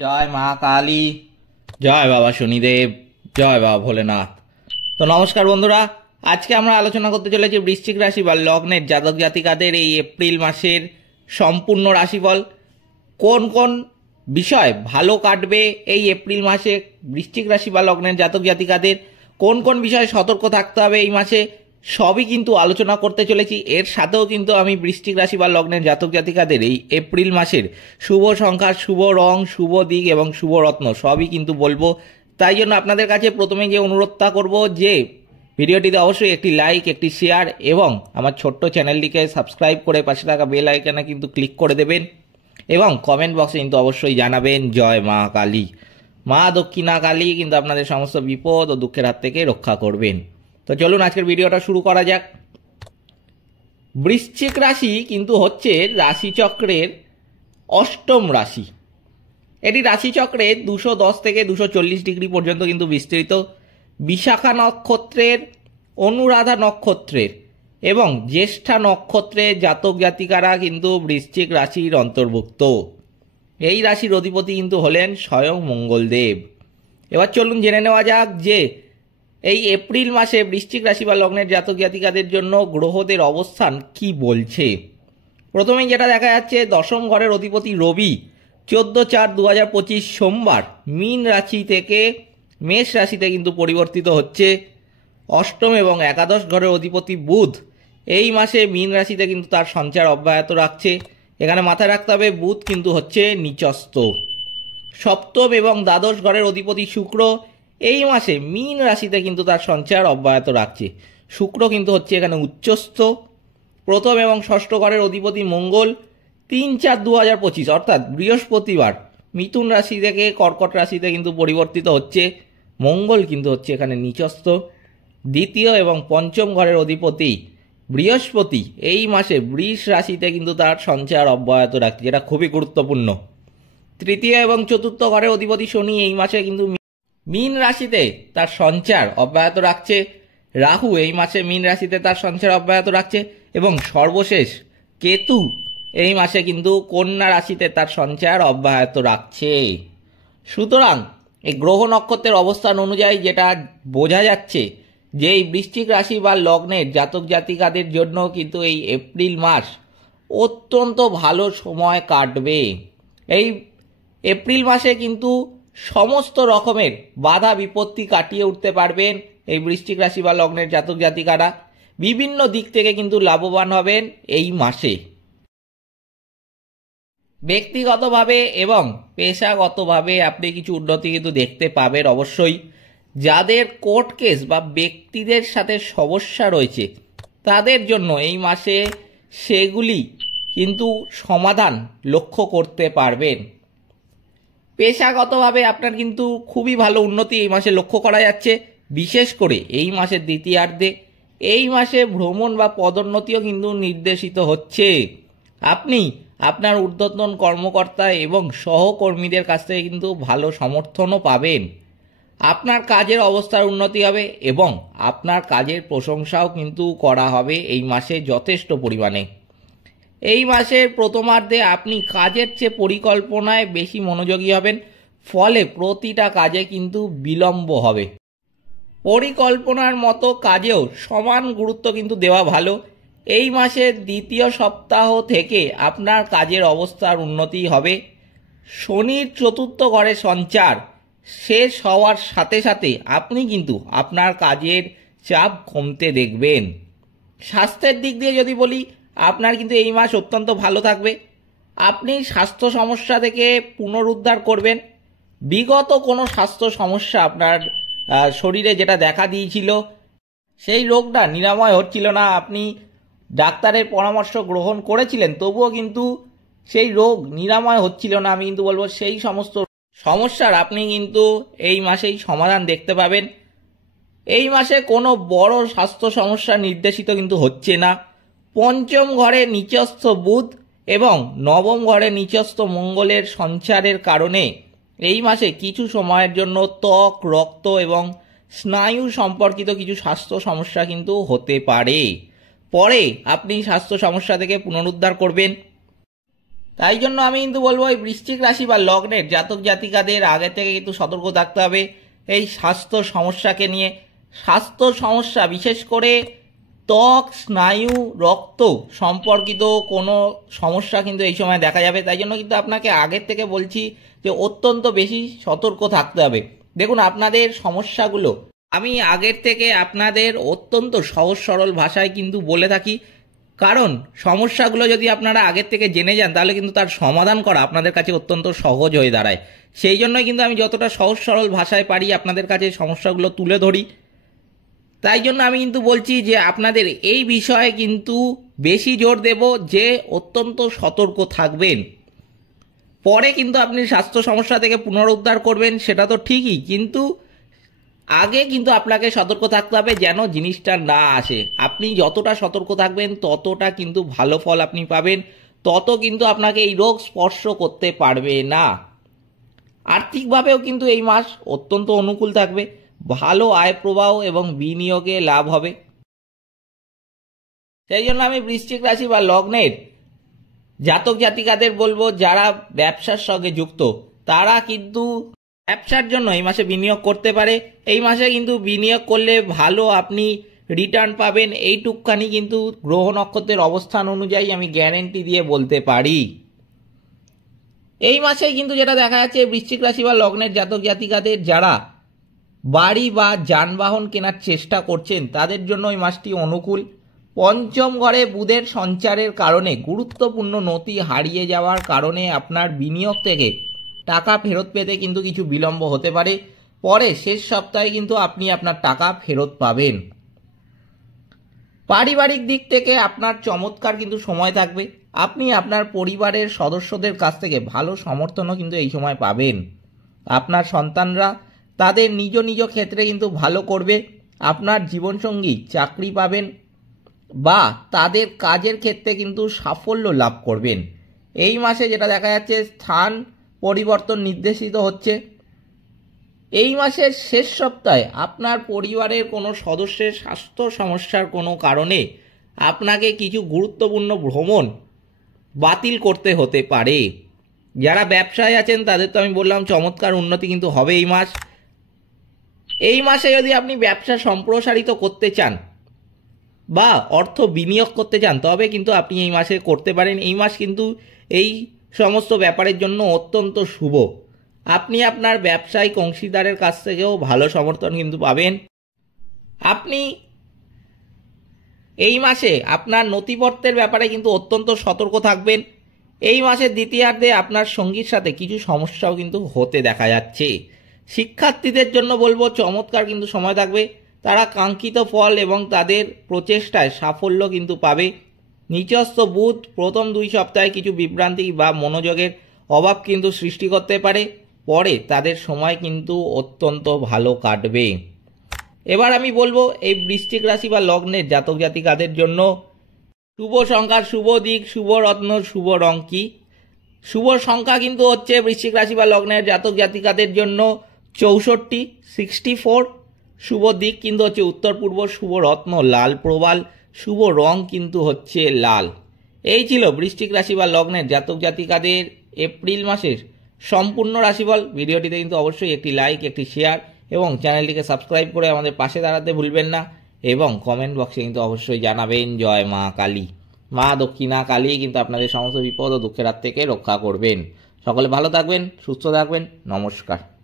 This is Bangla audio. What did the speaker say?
জয় মা কালী, জয় বাবা শনিদেব, জয় বাবা ভোলেনাথ। তো নমস্কার বন্ধুরা, আজকে আমরা আলোচনা করতে চলেছি বৃশ্চিক রাশি বা লগ্নের জাতক জাতিকাদের এই এপ্রিল মাসের সম্পূর্ণ রাশিফল। কোন কোন বিষয় ভালো কাটবে এই এপ্রিল মাসে বৃশ্চিক রাশি বা লগ্নের জাতক জাতিকাদের, কোন কোন বিষয়ে সতর্ক থাকতে হবে এই মাসে, সবই কিন্তু আলোচনা করতে চলেছি। এর সাথেও কিন্তু আমি বৃশ্চিক রাশি বা লগ্নের জাতক জাতিকাদের এই এপ্রিল মাসের শুভ সংখ্যা, শুভ রং, শুভ দিক এবং শুভ রত্ন সবই কিন্তু বলবো। তাই জন্য আপনাদের কাছে প্রথমে যে অনুরোধটা করব যে ভিডিওটিতে অবশ্যই একটি লাইক, একটি শেয়ার এবং আমার ছোট্ট চ্যানেলটিকে সাবস্ক্রাইব করে পাশে থাকা বেল আইকনে কিন্তু ক্লিক করে দেবেন এবং কমেন্ট বক্সে কিন্তু অবশ্যই জানাবেন জয় মা কালী। মা দক্ষিণা কালী কিন্তু আপনাদের সমস্ত বিপদ ও দুঃখের হাত থেকে রক্ষা করবেন। তো চলুন আজকের ভিডিওটা শুরু করা যাক। বৃশ্চিক রাশি কিন্তু হচ্ছে রাশিচক্রের অষ্টম রাশি। এটি রাশিচক্রে 210 থেকে 240 ডিগ্রি পর্যন্ত কিন্তু বিস্তৃত। বিশাখা নক্ষত্রের, অনুরাধা নক্ষত্রের এবং জ্যেষ্ঠা নক্ষত্রের জাতক জাতিকারা কিন্তু বৃশ্চিক রাশির অন্তর্ভুক্ত। এই রাশির অধিপতি কিন্তু হলেন স্বয়ং মঙ্গলদেব। এবার চলুন জেনে নেওয়া যাক যে এই এপ্রিল মাসে বৃশ্চিক রাশি বা লগ্নের জাতক জাতিকাদের জন্য গ্রহদের অবস্থান কি বলছে। প্রথমেই যেটা দেখা যাচ্ছে, দশম ঘরের অধিপতি রবি 14/4/2025 সোমবার মীন রাশি থেকে মেষ রাশিতে কিন্তু পরিবর্তিত হচ্ছে। অষ্টম এবং একাদশ ঘরের অধিপতি বুধ এই মাসে মীন রাশিতে কিন্তু তার সঞ্চার অব্যাহত রাখছে। এখানে মাথায় রাখতে হবে বুধ কিন্তু হচ্ছে নিচস্থ। সপ্তম এবং দ্বাদশ ঘরের অধিপতি শুক্র এই মাসে মীন রাশিতে কিন্তু তার সঞ্চার অব্যাহত রাখছে। শুক্র কিন্তু হচ্ছে এখানে উচ্চস্থ। প্রথম এবং ষষ্ঠ ঘরের অধিপতি মঙ্গল 3/4/2025 অর্থাৎ বৃহস্পতিবার মিথুন রাশি থেকে কর্কট রাশিতে কিন্তু পরিবর্তিত হচ্ছে। মঙ্গল কিন্তু হচ্ছে এখানে নিচস্থ। দ্বিতীয় এবং পঞ্চম ঘরের অধিপতি বৃহস্পতি এই মাসে বৃষ রাশিতে কিন্তু তার সঞ্চার অব্যাহত রাখছে, যেটা খুবই গুরুত্বপূর্ণ। তৃতীয় এবং চতুর্থ ঘরের অধিপতি শনি এই মাসে কিন্তু মীন রাশিতে তার সঞ্চার অব্যাহত রাখছে। রাহু এই মাসে মীন রাশিতে তার সঞ্চার অব্যাহত রাখছে এবং সর্বশেষ কেতু এই মাসে কিন্তু কন্যা রাশিতে তার সঞ্চার অব্যাহত রাখছে। সুতরাং এই গ্রহ নক্ষত্রের অবস্থান অনুযায়ী যেটা বোঝা যাচ্ছে যে এই বৃশ্চিক রাশি বা লগ্নের জাতক জাতিকাদের জন্য কিন্তু এই এপ্রিল মাস অত্যন্ত ভালো সময় কাটবে। এই এপ্রিল মাসে কিন্তু সমস্ত রকমের বাধা বিপত্তি কাটিয়ে উঠতে পারবেন এই বৃশ্চিক রাশি বা লগ্নের জাতক জাতিকারা। বিভিন্ন দিক থেকে কিন্তু লাভবান হবেন এই মাসে। ব্যক্তিগতভাবে এবং পেশাগতভাবে আপনি কিছু উন্নতি কিন্তু দেখতে পাবেন অবশ্যই। যাদের কোর্ট কেস বা ব্যক্তিদের সাথে সমস্যা রয়েছে তাদের জন্য এই মাসে সেগুলি কিন্তু সমাধান লক্ষ্য করতে পারবেন। পেশাগতভাবে আপনার কিন্তু খুবই ভালো উন্নতি এই মাসে লক্ষ্য করা যাচ্ছে, বিশেষ করে এই মাসের দ্বিতীয়ার্ধে। এই মাসে ভ্রমণ বা পদোন্নতিও কিন্তু নির্দেশিত হচ্ছে। আপনি আপনার ঊর্ধ্বতন কর্মকর্তা এবং সহকর্মীদের কাছ থেকে কিন্তু ভালো সমর্থনও পাবেন। আপনার কাজের অবস্থার উন্নতি হবে এবং আপনার কাজের প্রশংসাও কিন্তু করা হবে এই মাসে যথেষ্ট পরিমাণে। এই মাসের প্রথমার্ধে আপনি কাজের চেয়ে পরিকল্পনায় বেশি মনোযোগী হবেন, ফলে প্রতিটা কাজে কিন্তু বিলম্ব হবে। পরিকল্পনার মতো কাজেও সমান গুরুত্ব কিন্তু দেওয়া ভালো। এই মাসের দ্বিতীয় সপ্তাহ থেকে আপনার কাজের অবস্থার উন্নতি হবে। শনির চতুর্থ ঘরে সঞ্চার শেষ হওয়ার সাথে সাথে আপনি কিন্তু আপনার কাজের চাপ কমতে দেখবেন। স্বাস্থ্যের দিক দিয়ে যদি বলি, আপনার কিন্তু এই মাস অত্যন্ত ভালো থাকবে। আপনি স্বাস্থ্য সমস্যা থেকে পুনরুদ্ধার করবেন। বিগত কোনো স্বাস্থ্য সমস্যা আপনার শরীরে যেটা দেখা দিয়েছিল, সেই রোগটা নিরাময় হচ্ছিল না, আপনি ডাক্তারের পরামর্শ গ্রহণ করেছিলেন তবুও কিন্তু সেই রোগ নিরাময় হচ্ছিল না, আমি কিন্তু বলবো সেই সমস্ত সমস্যার আপনি কিন্তু এই মাসেই সমাধান দেখতে পাবেন। এই মাসে কোনো বড় স্বাস্থ্য সমস্যা নির্দেশিত কিন্তু হচ্ছে না। পঞ্চম ঘরে নিচস্থ বুধ এবং নবম ঘরে নিচস্থ মঙ্গলের সঞ্চারের কারণে এই মাসে কিছু সময়ের জন্য ত্বক, রক্ত এবং স্নায়ু সম্পর্কিত কিছু স্বাস্থ্য সমস্যা কিন্তু হতে পারে। পরে আপনি স্বাস্থ্য সমস্যা থেকে পুনরুদ্ধার করবেন। তাই জন্য আমি কিন্তু বলবো এই বৃশ্চিক রাশি বা লগ্নের জাতক জাতিকাদের আগে থেকে কিন্তু সতর্ক থাকতে হবে এই স্বাস্থ্য সমস্যাকে নিয়ে। স্বাস্থ্য সমস্যা বিশেষ করে ত্বক, স্নায়ু, রক্ত সম্পর্কিত কোনো সমস্যা কিন্তু এই সময় দেখা যাবে। তাই জন্য কিন্তু আপনাকে আগের থেকে বলছি যে অত্যন্ত বেশি সতর্ক থাকতে হবে। দেখুন, আপনাদের সমস্যাগুলো আমি আগের থেকে আপনাদের অত্যন্ত সহজ সরল ভাষায় কিন্তু বলে থাকি, কারণ সমস্যাগুলো যদি আপনারা আগের থেকে জেনে যান তাহলে কিন্তু তার সমাধান করা আপনাদের কাছে অত্যন্ত সহজ হয়ে দাঁড়ায়। সেই জন্যই কিন্তু আমি যতটা সহজ সরল ভাষায় পারি আপনাদের কাছে সমস্যাগুলো তুলে ধরি। তাই জন্য আমি কিন্তু বলছি যে আপনাদের এই বিষয়ে কিন্তু বেশি জোর দেব যে অত্যন্ত সতর্ক থাকবেন। পরে কিন্তু আপনি স্বাস্থ্য সমস্যা থেকে পুনরুদ্ধার করবেন সেটা তো ঠিকই, কিন্তু আগে কিন্তু আপনাকে সতর্ক থাকতে হবে যেন জিনিসটা না আসে। আপনি যতটা সতর্ক থাকবেন ততটা কিন্তু ভালো ফল আপনি পাবেন, তত কিন্তু আপনাকে এই রোগ স্পর্শ করতে পারবে না। আর্থিকভাবেও কিন্তু এই মাস অত্যন্ত অনুকূল থাকবে, ভালো আয় প্রবাহ এবং বিনিয়োগে লাভ হবে। সেই জন্য আমি বৃশ্চিক রাশি বা লগ্নের জাতক জাতিকাদের বলবো যারা ব্যবসার সঙ্গে যুক্ত তারা কিন্তু ব্যবসার জন্য এই মাসে বিনিয়োগ করতে পারে। এই মাসে কিন্তু বিনিয়োগ করলে ভালো আপনি রিটার্ন পাবেন, এইটুকখানি কিন্তু গ্রহ নক্ষত্রের অবস্থান অনুযায়ী আমি গ্যারেন্টি দিয়ে বলতে পারি। এই মাসে কিন্তু যেটা দেখা যাচ্ছে বৃশ্চিক রাশি বা লগ্নের জাতক জাতিকাদের যারা বাড়ি বা যানবাহন কেনার চেষ্টা করছেন তাদের জন্য এই মাসটি অনুকূল। পঞ্চম ঘরে বুধের সঞ্চারের কারণে গুরুত্বপূর্ণ নথি হারিয়ে যাওয়ার কারণে আপনার বিনিয়োগ থেকে টাকা ফেরত পেতে কিন্তু কিছু বিলম্ব হতে পারে। পরে শেষ সপ্তাহে কিন্তু আপনি আপনার টাকা ফেরত পাবেন। পারিবারিক দিক থেকে আপনার চমৎকার কিন্তু সময় থাকবে। আপনি আপনার পরিবারের সদস্যদের কাছ থেকে ভালো সমর্থনও কিন্তু এই সময় পাবেন। আপনার সন্তানরা তাদের নিজ নিজ ক্ষেত্রে কিন্তু ভালো করবে। আপনার জীবনসঙ্গী চাকরি পাবেন বা তাদের কাজের ক্ষেত্রে কিন্তু সাফল্য লাভ করবেন। এই মাসে যেটা দেখা যাচ্ছে স্থান পরিবর্তন নির্দেশিত হচ্ছে। এই মাসের শেষ সপ্তাহে আপনার পরিবারের কোনো সদস্যের স্বাস্থ্য সমস্যার কোনো কারণে আপনাকে কিছু গুরুত্বপূর্ণ ভ্রমণ বাতিল করতে হতে পারে। যারা ব্যবসায় আছেন তাদের তো আমি বললাম চমৎকার উন্নতি কিন্তু হবে এই মাস। এই মাসে যদি আপনি ব্যবসা সম্প্রসারিত করতে চান বা অর্থ বিনিয়োগ করতে চান তবে কিন্তু আপনি এই মাসে করতে পারেন। এই মাস কিন্তু এই সমস্ত ব্যাপারের জন্য অত্যন্ত শুভ। আপনি আপনার ব্যবসায়িক অংশীদারের কাছ থেকেও ভালো সমর্থন কিন্তু পাবেন। আপনি এই মাসে আপনার নথিপত্রের ব্যাপারে কিন্তু অত্যন্ত সতর্ক থাকবেন। এই মাসের দ্বিতীয়ার্ধে আপনার সঙ্গীর সাথে কিছু সমস্যাও কিন্তু হতে দেখা যাচ্ছে। শিক্ষার্থীদের জন্য বলবো চমৎকার কিন্তু সময় থাকবে, তারা কাঙ্ক্ষিত ফল এবং তাদের প্রচেষ্টায় সাফল্য কিন্তু পাবে। নিচস্থ বুধ প্রথম 2 সপ্তাহে কিছু বিভ্রান্তি বা মনোযোগের অভাব কিন্তু সৃষ্টি করতে পারে, পরে তাদের সময় কিন্তু অত্যন্ত ভালো কাটবে। এবার আমি বলবো এই বৃশ্চিক রাশি বা লগ্নের জাতক জাতিকাদের জন্য শুভ সংখ্যার শুভ দিক, শুভ রত্ন, শুভ রং কি। শুভ সংখ্যা কিন্তু হচ্ছে বৃশ্চিক রাশি বা লগ্নের জাতক জাতিকাদের জন্য 64, 64। শুভ দিক কিন্তু হচ্ছে উত্তর পূর্ব, শুভ রত্ন লাল প্রবাল, শুভ রং কিন্তু হচ্ছে লাল। এই ছিল বৃশ্চিক রাশি বা লগ্নের জাতক জাতিকাদের এপ্রিল মাসের সম্পূর্ণ রাশিফল। ভিডিওটিতে কিন্তু অবশ্যই একটি লাইক, একটি শেয়ার এবং চ্যানেলটিকে সাবস্ক্রাইব করে আমাদের পাশে দাঁড়াতে ভুলবেন না এবং কমেন্ট বক্সে কিন্তু অবশ্যই জানাবেন জয় মা কালী। মা দক্ষিণা কালী কিন্তু আপনাদের সমস্ত বিপদ ও দুঃখের হাত থেকে রক্ষা করবেন। সকলে ভালো থাকবেন, সুস্থ থাকবেন। নমস্কার।